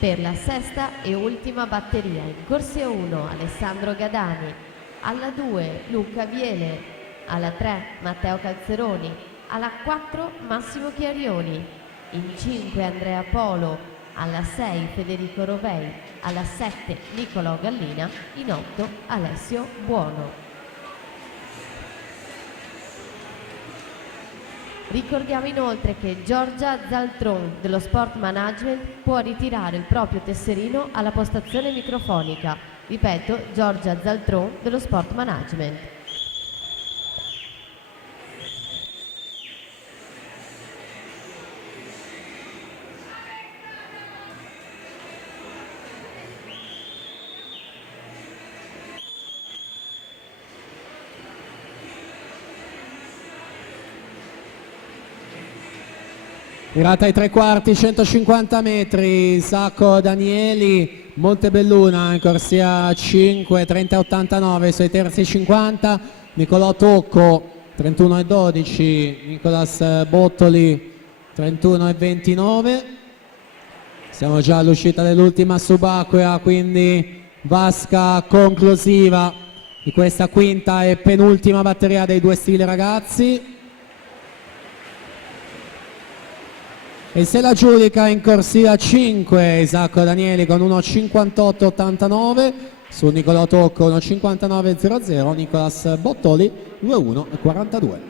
per la sesta e ultima batteria. In corsia 1 Alessandro Gadani, alla 2 Luca Viele, alla 3 Matteo Calzeroni, alla 4 Massimo Chiarioni, in 5 Andrea Polo, alla 6 Federico Rovei, alla 7 Nicolò Gallina, in 8 Alessio Buono. Ricordiamo inoltre che Giorgia Zaltron dello Sport Management può ritirare il proprio tesserino alla postazione microfonica. Ripeto, Giorgia Zaltron dello Sport Management. Virata ai 3/4, 150 metri, Isacco Danieli, Montebelluna in corsia 5, 30,89 sui terzi 50, Nicolò Tocco 31,12, Nicolas Bottoli 31,29. Siamo già all'uscita dell'ultima subacquea, quindi vasca conclusiva di questa quinta e penultima batteria dei due stili ragazzi. E se la giudica in corsia 5 Isacco Danieli con 1,58,89, su Nicolò Tocco 1,59,00, Nicolas Bottoli 2,1,42.